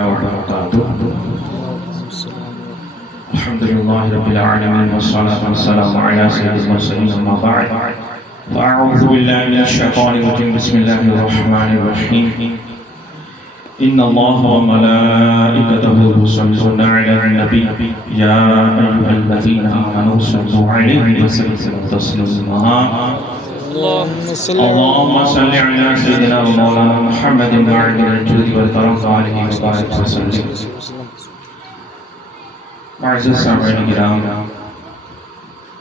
تعالى وبركاته. الحمد لله رب العالمين والصلاة والسلام على سيد المرسلين أما بعد فأعوذ بالله من الشيطان الرجيم بسم الله الرحمن الرحيم إن الله وملائكته يصلون على النبي يا أيها الذين آمنوا صلوا عليه وسلموا تسليما اللهم صل على سيدنا ومولانا محمد وعلى الجود والكرم وآله وبارك وسلم. معزز سامعین کرام،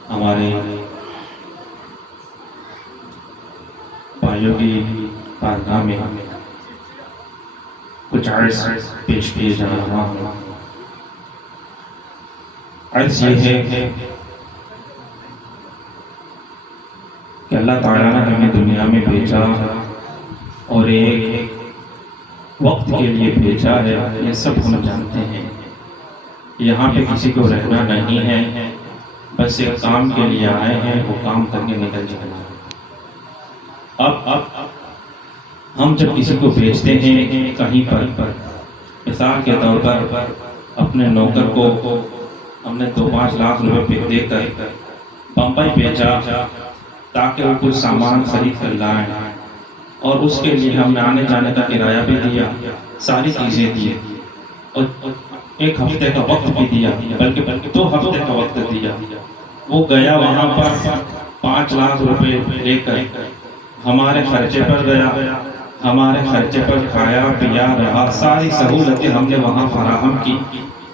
ہمارے بھائیوں کی بارگاہ میں کچھ عرض پیش کیے جا رہا ہوں. عرض یہ ہے کہ اللہ تعالیٰ نے ہمیں دنیا میں بھیجا اور ایک وقت کے لیے بھیجا ہے، یہ سب ہم جانتے ہیں. یہاں پہ کسی کو رہنا نہیں ہے، بس ایک کام کے لیے آئے ہیں، وہ کام کر کے نکل جانا ہے. اب ہم جب کسی کو بھیجتے ہیں کہیں پر، مثال کے طور پر اپنے نوکر کو ہم نے 2-5 لاکھ روپے دے کر بمبئی بھیجا تاکہ وہ کچھ سامان خرید کر لائیں، اور اس کے لیے ہم نے آنے جانے کا کرایہ بھی دیا، ساری چیزیں دی، اور 1 ہفتے کا وقت بھی دیا، بلکہ 2 ہفتے کا وقت دیا. وہ گیا وہاں پر 5 لاکھ روپے لے کر ہمارے خرچے پر گیا، ہمارے خرچے پر کھایا پیا رہا، ساری سہولتیں ہم نے وہاں فراہم کی،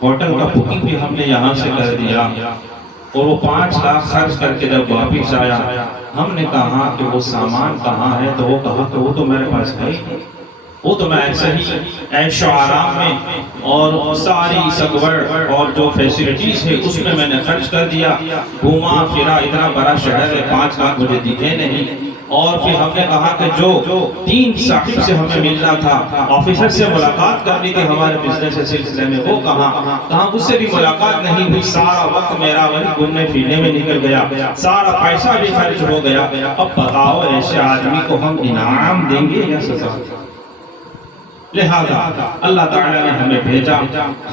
ہوٹل کا بکنگ بھی ہم نے یہاں سے کر دیا، اور وہ 5 لاکھ خرچ کر کے جب واپس آیا ہم نے کہا کہ وہ سامان کہاں ہے، تو وہ کہا کہ وہ تو میرے پاس ہے، وہ تو میں ایسے ہی عیش و آرام میں اور ساری سگوڑ اور جو فیسلٹیز ہے اس میں میں نے خرچ کر دیا، گھوما پھرا، اتنا بڑا شہر ہے، 5 لاکھ مجھے دکھے نہیں. اور پھر ہم نے کہا کہ جو 3 صاحب سے ہمیں ملنا تھا، آفیسر سے ملاقات کرنی تھی ہمارے بزنس کے سلسلے میں، وہ کہاں اس سے بھی ملاقات نہیں ہوئی. سارا وقت میرا وہی گھومنے پھرنے میں نکل گیا، سارا پیسہ بھی خرچ ہو گیا. اب بتاؤ ایسے آدمی کو ہم انعام دیں گے یا سزا؟ لہذا اللہ تعالیٰ نے ہمیں بھیجا،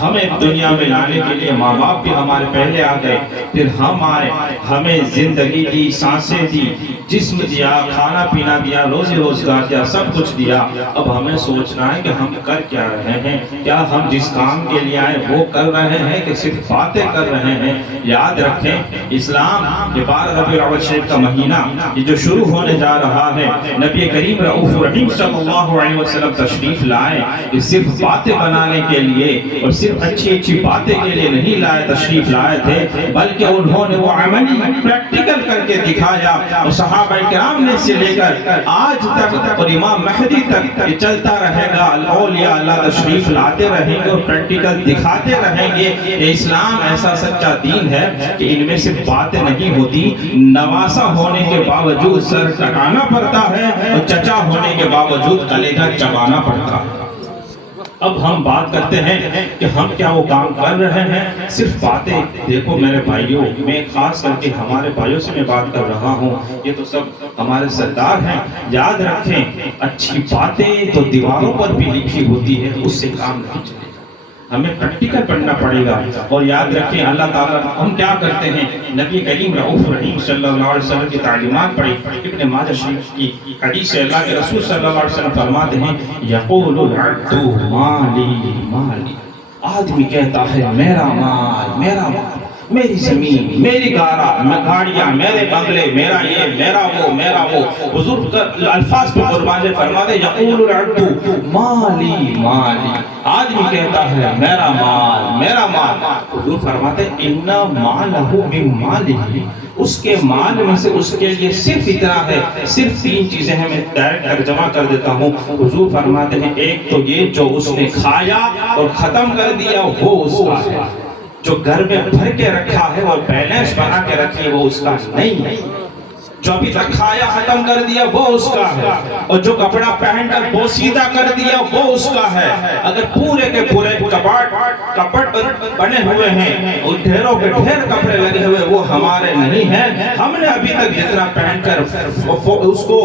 ہمیں دنیا میں لانے کے لیے. ماں باپ بھی ہمارے پہلے آ گئے، پھر ہم آئے، ہمیں زندگی دی، سانسیں دی، جسم دیا، کھانا پینا دیا، روزی روزگار دیا، سب کچھ دیا. اب ہمیں سوچنا ہے کہ ہم کر کیا رہے ہیں؟ کیا ہم جس کام کے لیے آئے وہ کر رہے ہیں کہ صرف باتیں کر رہے ہیں؟ یاد رکھیں، اسلام یہ 12 ربیع الاول شریف کا مہینہ یہ جو شروع ہونے جا رہا ہے، نبی کریم رؤوف رحیم صلی اللہ علیہ وسلم تشریف لائے. یہ صرف باتیں بنانے کے لیے اور صرف اچھی باتیں کے لیے نہیں لائے، تشریف لائے تھے، بلکہ انہوں نے وہ عملی پریکٹیکل کر کے دکھایا. اور صحابہ کرام نے سے لے کر آج تک اور امام مہدی تک یہ چلتا رہے گا. اولیاء اللہ تشریف لاتے رہیں گے اور پریکٹیکل دکھاتے رہیں گے. اسلام ایسا سچا دین ہے کہ ان میں صرف باتیں نہیں ہوتی، نواسا ہونے کے باوجود سر ٹکانا پڑتا ہے اور چچا ہونے کے باوجود کلیجہ چبانا پڑتا ہے. اب ہم بات کرتے ہیں کہ ہم کیا وہ کام کر رہے ہیں؟ صرف باتیں. دیکھو میرے بھائیوں، میں خاص کر کے ہمارے بھائیوں سے میں بات کر رہا ہوں، یہ تو سب ہمارے سردار ہیں. یاد رکھیں، اچھی باتیں تو دیواروں پر بھی لکھی ہوتی ہے، اس سے کام نہیں چلے گا، ہمیں پریکٹیکل پڑھنا پڑے گا. اور یاد رکھیں اللہ تعالیٰ ہم کیا کرتے ہیں، نبی کریم رؤوف رحیم صلی اللہ علیہ وسلم کی تعلیمات پڑھی. ابن ماجہ شریف کی حدیث ہے، اللہ کے رسول صلی اللہ علیہ وسلم فرماتے ہیں یقول العبد مالی مالی، آدمی کہتا ہے میرا مال میرا مال، میری زمین، میری گاڑیاں، میرے بنگلے، میرا یہ، میرا وہ. حضور الفاظ پہ قربان فرماتے یقول العبد مالی مالی، آدمی کہتا ہے میرا مال میرا مال. حضور فرماتے ان مالہ من مالہ، اس کے مال میں سے اس کے لیے صرف اتنا ہے. صرف 3 چیزیں ہیں، میں ڈائریکٹ ترجمہ کر دیتا ہوں. حضور فرماتے ہیں ایک تو یہ جو اس نے کھایا اور ختم کر دیا وہ اس کا ہے، جو گھر میں بھر کے رکھا ہے اور بیلنس بنا کے رکھی وہ اس کا نہیں ہے. جو ابھی تک کھایا ختم کر دیا وہ اس کا ہے، اور جو کپڑا پہن کر بوسیدہ کر دیا وہ اس کا ہے۔ اگر پورے کے پورے کپڑ بنے ہوئے ہیں اور ڈھیروں کے ڈھیر کپڑے لگے ہوئے وہ ہمارے نہیں ہیں۔ ہم نے ابھی تک جتنا پہن کر اس کو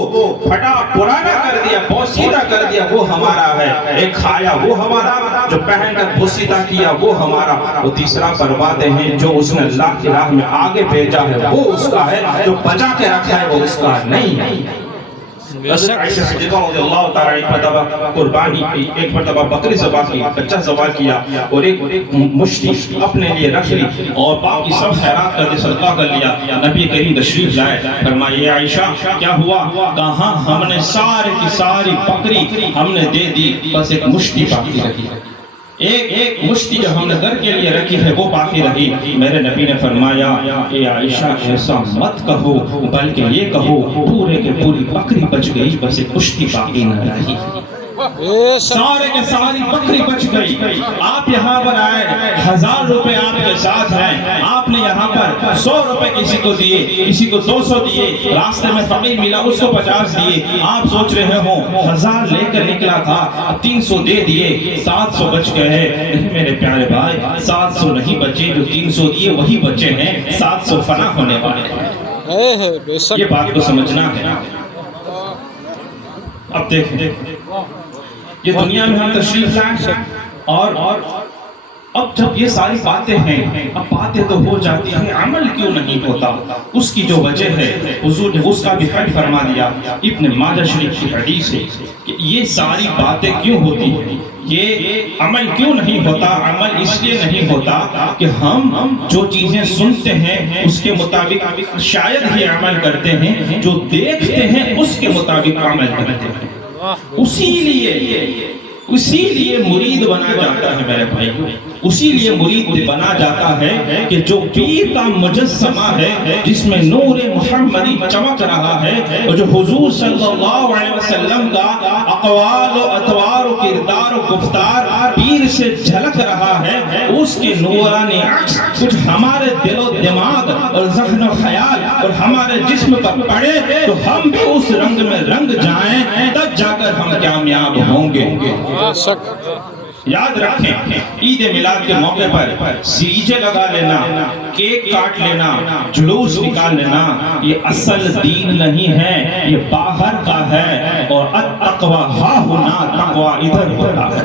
پھٹا پرانا کر دیا، بوسیدہ کر دیا وہ ہمارا ہے۔ ایک کھایا وہ ہمارا، جو پہن کر بوسیدہ کیا وہ ہمارا۔ وہ تیسرا فرماتے ہیں جو اس نے اللہ کی راہ میں آگے بھیجا ہے وہ اس کا ہے، جو بچا کے رکھا ہے وہ اس کا نہیں ہے۔ حضرت عائشہ صدیقہ رضی اللہ تعالیٰ ایک مرتبہ قربانی کی، ایک مرتبہ بکری ذبح کی، بچہ ذبح کیا اور ایک مشتی اپنے لیے رکھ لی اور باقی سب خیرات کر کے صدقہ کر لیا۔ نبی کریم تشریف لائے، فرمایا عائشہ کیا ہوا؟ کہاں ہم نے ساری کی ساری بکری ہم نے دے دی، بس ایک مشتی باقی رکھی، ایک مشتی جو ہم نے گھر کے لیے رکھی ہے وہ باقی رہی۔ میرے نبی نے فرمایا اے عائشہ ایسا مت کہو، بلکہ یہ کہو پورے کے پوری بکری بچ گئی، بس ایک مشتی باقی نہ رہی۔ سارے کے ساری بکری بچ گئی۔ آپ یہاں پر آئے، 1000 روپے آپ کے ساتھ ہیں، آپ نے یہاں پر 100 روپے کسی کو دیے، کسی کو 200 دیے، راستے میں فقیر ملا اس کو 50 دیے۔ آپ سوچ رہے ہوں 1000 لے کر نکلا تھا، 300 دے دیے، 700 بچ گئے۔ نہیں میرے پیارے بھائی، 700 نہیں بچے، جو 300 دیے وہی بچے ہیں، 700 فنا ہونے والے ہیں۔ یہ بات کو سمجھنا ہے۔ اب دیکھیں یہ دنیا میں ہم تشریف لائیں اور اب جب یہ ساری باتیں ہیں، اب باتیں تو ہو جاتی ہیں، عمل کیوں نہیں ہوتا؟ اس کی جو وجہ ہے حضور نے اس کا بھی حد فرما دیا۔ ابن ماجہ شریف کی حدیث ہے کہ یہ ساری باتیں کیوں ہوتی ہیں، یہ عمل کیوں نہیں ہوتا؟ عمل اس لیے نہیں ہوتا کہ ہم جو چیزیں سنتے ہیں اس کے مطابق شاید ہی عمل کرتے ہیں، جو دیکھتے ہیں اس کے مطابق عمل کرتے ہیں۔ اسی لیے مرید بنا جاتا ہے میرے بھائی، اسی لیے مرید بنا جاتا ہے کہ جو پیر کا مجسمہ ہے جس میں نور محمدی چمک رہا ہے، اور جو حضور صلی اللہ علیہ وسلم کا اقوال و اطوار و کردار و گفتار پیر سے جھلک رہا ہے، اس کے نورانی عکس کچھ ہمارے دل و دماغ اور ذہن و خیال اور ہمارے جسم پر پڑے تو ہم بھی اس رنگ میں رنگ جائیں، تب جا کر ہم کامیاب ہوں گے۔ یاد رکھیں عید میلاد کے موقع پر سیجے لگا لینا، کیک کاٹ لینا، جلوس نکال لینا، یہ اصل دین نہیں ہے، یہ باہر کا ہے۔ اور التقوی ہاں ہونا، تقوی ادھر ہوتا ہے۔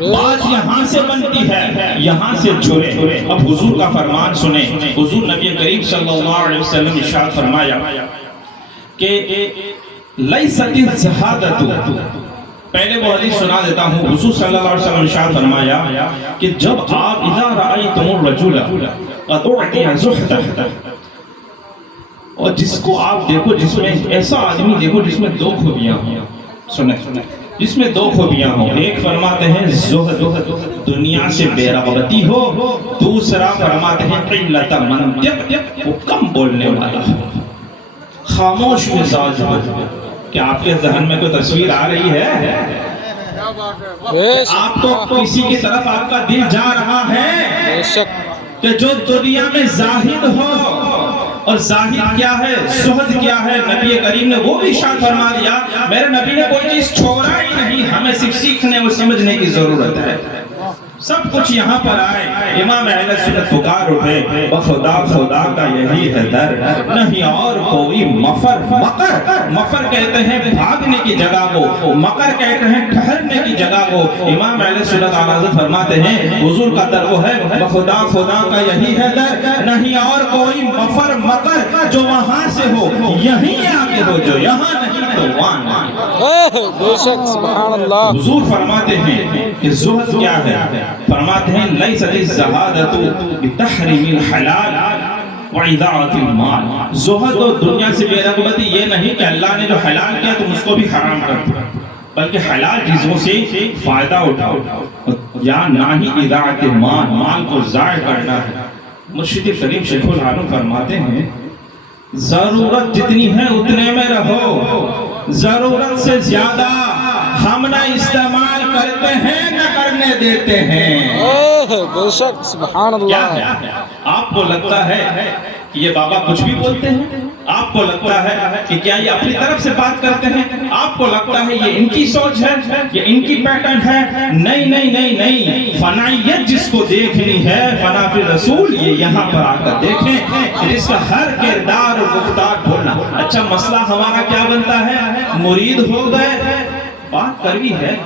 بات یہاں سے بنتی ہے، یہاں سے جڑے۔ اب حضور کا فرمان سنیں، حضور نبی کریم صلی اللہ علیہ وسلم ارشاد فرمایا کہ لیست الزہادۃ، پہلے وہ حدیث سنا دیتا ہوں۔ حضور صلی اللہ علیہ وسلم ارشاد فرمایا کہ جب آپ اذا رأیتم الرجل قد اعطی زہدہ، اور جس کو آپ دیکھو، جس میں ایسا آدمی دیکھو جس میں 2 خوبیاں ہوں، سنیں جس میں 2 خوبیاں ہوں، ایک فرماتے ہیں زہد، دنیا سے بے رغبتی ہو، دوسرا فرماتے ہیں قلت منطق، وہ کم بولنے والا ہو، خاموش مزاج ہو۔ کہ آپ کے ذہن میں کوئی تصویر آ رہی ہے؟ آپ کو کسی کی طرف آپ کا دل جا رہا ہے کہ جو دنیا میں زاہد ہو، اور زاہد کیا ہے، زہد کیا ہے؟ نبی کریم نے وہ بھی ارشاد فرما دیا، میرے نبی نے کوئی چیز چھوڑا ہی نہیں، ہمیں صرف سیکھنے اور سمجھنے کی ضرورت ہے۔ سب کچھ یہاں پر آئے۔ امام اہل سنت پکار اٹھے، خدا خدا کا یہی ہے در، نہیں اور کوئی مفر۔ مفر کہتے ہیں بھاگنے کی جگہ کو، مکر کہتے ہیں ٹھہرنے کی جگہ کو۔ امام اہل سنت حضرت فرماتے ہیں حضور کا در وہ ہے خدا خدا کا یہی ہے در، نہیں اور کوئی مفر مکر جو وہاں سے ہو یہیں آگے ہو، جو یہاں نہیں تو وہاں نہیں۔ بے شک سبحان اللہ۔ حضور فرماتے ہیں کہ زہد کیا ہے؟ فرماتے ہیں لیست الزہادۃ بتحریم الحلال وإضاعۃ المال۔ زہد و دنیا سے بے رغبتی یہ نہیں کہ اللہ نے جو حلال کیا تم اس کو بھی حرام کر دو، بلکہ حلال چیزوں سے فائدہ اٹھاؤ، یا نہ ہی اضاعت المال، مال کو ضائع کرنا ہے۔ مرشد کریم شیخ العالم فرماتے ہیں ضرورت جتنی ہے اتنے میں رہو، ضرورت سے زیادہ ہم نہ استعمال کرتے ہیں نہ کرنے دیتے ہیں۔ بے شک سبحان اللہ۔ آپ کو لگتا ہے کہ یہ بابا کچھ بھی بولتے ہیں؟ آپ کو لگتا ہے کہ کیا یہ اپنی طرف سے بات کرتے ہیں؟ آپ کو لگتا ہے یہ ان کی سوچ ہے، یہ ان کی پیٹرن ہے؟ نہیں نہیں نہیں نہیں، فنائیت جس کو دیکھنی ہے، فنا فی رسول، یہ یہاں پر آ کر دیکھیں جس کا ہر کردار اور گفتار بھولنا۔ اچھا مسئلہ ہمارا کیا بنتا ہے؟ مرید ہو گئے، بات کروی ہے،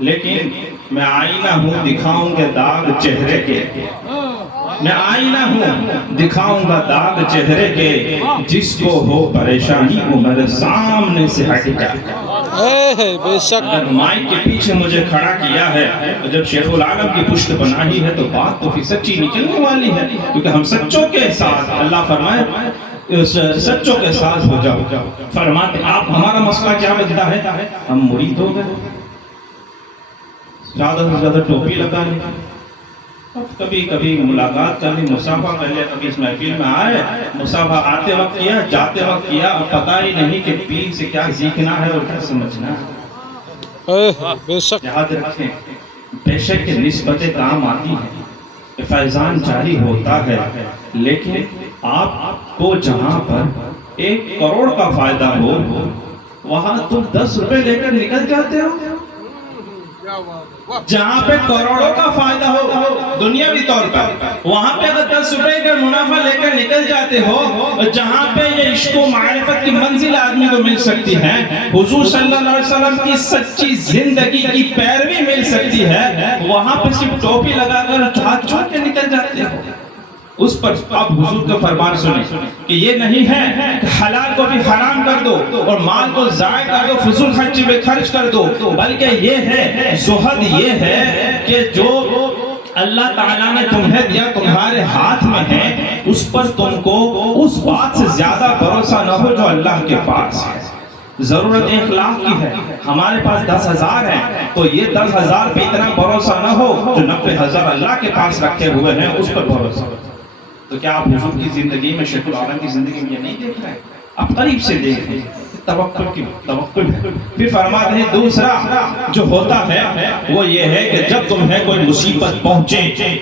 لیکن میں آئینہ ہوں، دکھاؤں گا داغ چہرے کے، میں آئینہ ہوں، دکھاؤں گا داغ چہرے کے، جس کو ہو پریشانی وہ میرے سامنے سے ہٹ جائے۔ بے شک اگر مائک کے پیچھے مجھے کھڑا کیا ہے، جب شیخ العالم کی پشت بنائی ہے تو بات تو پھر سچی نکلنے والی ہے، کیونکہ ہم سچوں کے ساتھ، اللہ فرمائے سچوں کے ساتھ ہو جاؤ۔ فرماتے آپ ہمارا مسئلہ کیا بنتا ہے؟ ہم مرید ہو گئے، زیادہ سے زیادہ ٹوپی لگا لی، کبھی کبھی ملاقات کر لی، مصافحہ کر لیا، کبھی اس محفل میں آئے، مصافحہ آتے وقت کیا، جاتے وقت کیا، اور پتہ ہی نہیں کہ پیر سے کیا سیکھنا ہے اور کیا سمجھنا ہے۔ بے شک یاد رکھیں، بے شک کہ نسبتیں کام آتی ہیں، فیضان جاری ہوتا ہے، لیکن آپ کو جہاں پر 1 کروڑ کا فائدہ ہو، وہاں تم 10 روپے لے کر نکل جاتے ہو۔ جہاں پہ کروڑوں کا فائدہ ہو دنیاوی طور پر، وہاں پہ اگر 10 روپے کا منافع لے کر نکل جاتے ہو، جہاں پہ یہ عشق و معرفت کی منزل آدمی کو مل سکتی ہے، حضور صلی اللہ علیہ وسلم کی سچی زندگی کی پیروی مل سکتی ہے، وہاں پہ صرف ٹوپی لگا کر ہاتھ چھوڑ کے نکل جاتے ہو۔ اس پر آپ حضور کا فرمان سنیں کہ یہ نہیں ہے کہ حلال کو بھی حرام کر دو اور مال کو ضائع کر دو، فضول خرچی میں خرچ کر دو، بلکہ یہ ہے زہد، یہ ہے کہ جو اللہ تعالیٰ نے تمہیں دیا تمہارے ہاتھ میں ہے، اس پر تم کو اس بات سے زیادہ بھروسہ نہ ہو جو اللہ کے پاس ہے۔ ضرورت 1 لاکھ کی ہے، ہمارے پاس 10,000 ہے، تو یہ 10,000 پہ اتنا بھروسہ نہ ہو جو 90,000 اللہ کے پاس رکھے ہوئے ہیں، اس پر بھروسہ ہو۔ تو کیا آپ حضور کی زندگی میں، شیخ العالم کی زندگی میں یہ نہیں دیکھ رہے؟ آپ قریب سے دیکھیں، توقع ہے۔ پھر فرماتے ہیں دوسرا جو ہوتا ہے وہ یہ ہے کہ جب تمہیں کوئی مصیبت پہنچے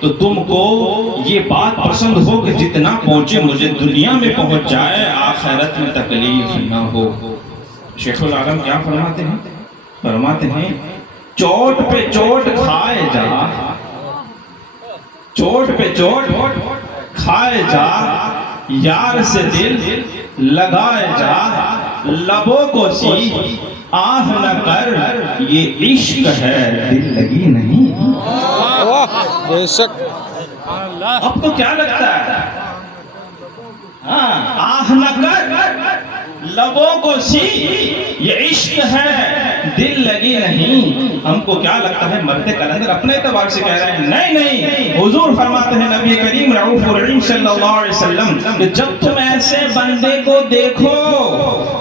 تو تم کو یہ بات پسند ہو کہ جتنا پہنچے مجھے دنیا میں پہنچ جائے، آخرت میں تکلیف نہ ہو۔ شیخ العالم کیا فرماتے ہیں؟ فرماتے ہیں چوٹ پہ چوٹ کھائے جا، چوٹ پہ چوٹ کھائے جا، یار سے دل لگائے جا، لبوں کو سی آہ نہ کر، یہ عشق ہے دل لگی نہیں۔ بے شک اب تو کیا لگتا ہے؟ آہ نہ کر، لبوں کو سی، یہ عشق ہے دل لگی نہیں۔ ہم کو کیا لگتا ہے؟ مرتے کلندر اپنے اعتبار سے کہہ رہے ہیں، نہیں نہیں، حضور فرماتے ہیں نبی کریم رؤوف الرحیم صلی اللہ علیہ وسلم کہ جب تم ایسے بندے کو دیکھو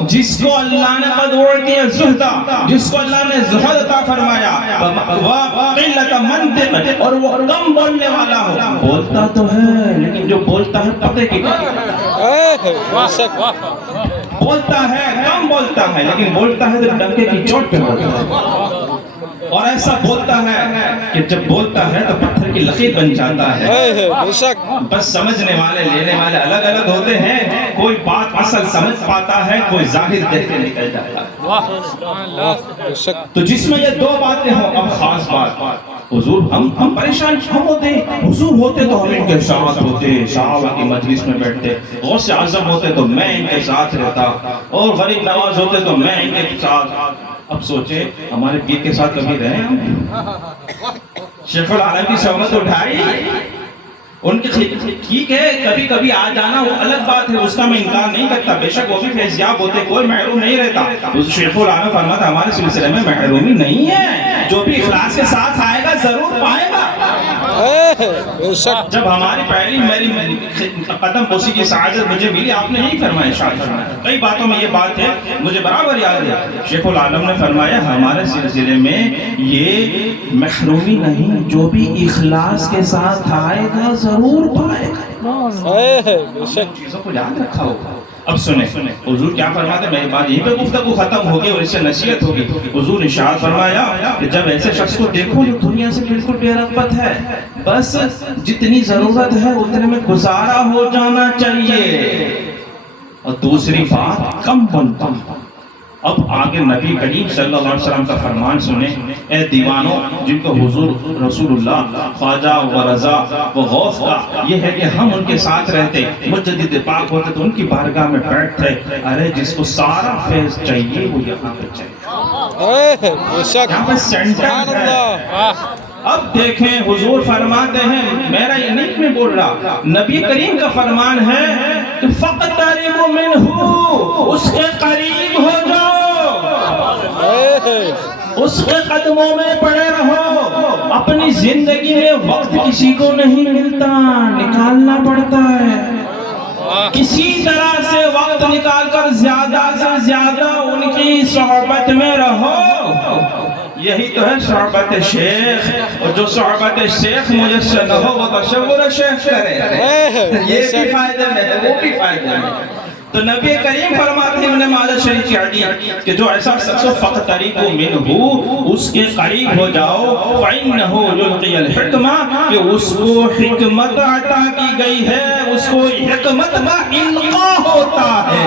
جس کو اللہ نے قد اعطی زہدا، جس کو اللہ نے زہد عطا فرمایا، وقلت منطق، اور وہ کم بولنے والا ہو، بولتا تو ہے لیکن جو بولتا ہے پتے کی بے شک بولتا ہے، کم بولتا ہے، لیکن بولتا ہے تو ڈنکے کی چوٹ پہ بولتا ہے، اور ایسا بولتا ہے کہ جب بولتا ہے تو پتھر کی لکیر بن جاتا ہے۔ بے شک بس سمجھنے والے لینے والے الگ الگ ہوتے ہیں، کوئی بات اصل سمجھ پاتا ہے، کوئی ظاہر دیکھ کے نکل جاتا ہے۔ بے شک تو جس میں یہ 2 باتیں ہوں، اب خاص بات حضور، ہم پریشان ہم ہوتے، حضور ہوتے تو ہم ان کے ساتھ ہوتے، صحابہ کی مجلس میں بیٹھتے، غوث اعظم ہوتے تو میں ان کے ساتھ رہتا، اور غریب نواز ہوتے تو میں ان کے ساتھ۔ اب سوچے ہمارے پیر کے ساتھ کبھی رہے ہم؟ شیخ العالم کی صحبت اٹھائی، ان کے ٹھیک ہے کبھی کبھی آ جانا وہ الگ بات ہے، اس کا میں انکار نہیں کرتا، بے شک وہ بھی فیضیاب ہوتے، کوئی محروم نہیں رہتا۔ شیخ العالم فرماتا ہمارے سلسلے میں محرومی نہیں ہے، جو بھی اخلاص کے ساتھ آئے گا ضرور پائے گا۔ بے شک جب ہماری پہلی میری قدم بوسی کی سعادت مجھے ملی، آپ نے یہی فرمایا، ارشاد فرمایا، کئی باتوں میں یہ بات ہے مجھے برابر یاد ہے، شیخ العالم نے فرمایا ہمارے سلسلے میں یہ محرومی نہیں، جو بھی اخلاص کے ساتھ آئے گا ضرور پائے گا۔ بے شک چیزوں کو یاد رکھا ہوگا۔ اب سنیں حضور کیا فرماتے ہیں، میری بات یہیں پہ گفتگو ختم ہوگی اور اس سے نصیحت ہوگی۔ حضور نے ارشاد فرمایا کہ جب ایسے شخص کو دیکھو جو دنیا سے بالکل بے رغبت ہے، بس جتنی ضرورت ہے اتنے میں گزارا ہو جانا چاہیے، اور دوسری بات کم بنتا ہوں۔ اب آگے نبی کریم صلی اللہ علیہ وسلم کا فرمان سنیں، اے دیوانوں جن کو حضور رسول اللہ خواجہ و رضا و غوث کا یہ ہے کہ ہم ان کے ساتھ رہتے، مجدد پاک ہوتے تو ان کی بارگاہ میں بیٹھتے، ارے جس کو سارا فیض چاہیے وہ یہاں پہ چاہیے، بے شک یہاں پہ سینٹر سبحان ہے۔ اللہ اب دیکھیں حضور فرماتے ہیں، میرا یہ نہیں میں بول رہا، نبی کریم کا فرمان ہے کہ فَقْتَرِبُ مِنْهُ، اس کے قریب ہو جاؤ، اس کے قدموں میں پڑے رہو۔ اپنی زندگی میں وقت کسی کو نہیں ملتا، نکالنا پڑتا ہے، کسی طرح سے وقت نکال کر زیادہ سے زیادہ ان کی صحبت میں رہو۔ یہی تو ہے صحبت شیخ، اور جو صحبت شیخ مجسر نہ ہو وہ تصور شیخ کرے، یہ بھی فائدہ میں ہے وہ بھی فائدہ میں۔ تو نبی کریم فرماتے ہیں ابن ماجہ شریف کی حدیث کہ جو ایسا شخص فَقْتَرِبُ مِنْهُ، اس کے قریب ہو جاؤ، فَإِنَّهُ يُلْقِيَ الْحِكْمَةَ، کہ اس کو حکمت عطا کی گئی ہے، اس کو حکمت کا القاء ہوتا ہے۔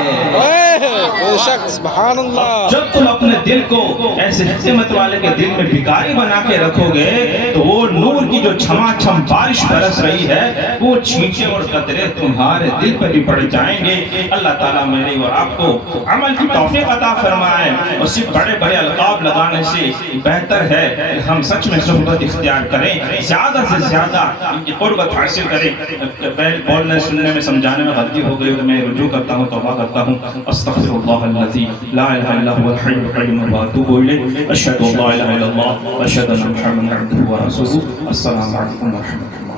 بے شک سبحان اللہ۔ جب تم اپنے دل کو ایسے حکمت والے کے دل میں بھکاری بنا کے رکھو گے تو وہ نور کی جو چھما چھم بارش برس رہی ہے وہ چھینٹے اور قطرے تمہارے دل پر بھی پڑ جائیں گے۔ اللہ تعالیٰ میرے اور آپ کو عمل کی توفیق عطا فرمائے، اور صرف بڑے بڑے القاب لگانے سے بہتر ہے کہ ہم سچ میں صحبت اختیار کریں، زیادہ سے زیادہ ان کی قربت حاصل کریں۔ پہلے بولنے سننے میں سمجھانے میں غلطی ہو گئی تو میں رجوع کرتا ہوں، توبہ کرتا ہوں، استغفر اللہ الذی لا الہ الا هو الحی القیوم واتوب الیہ، اشہد ان لا الہ الا اللہ واشہد ان محمدا عبدہ ورسولہ۔ السلام علیکم ورحمۃ اللہ۔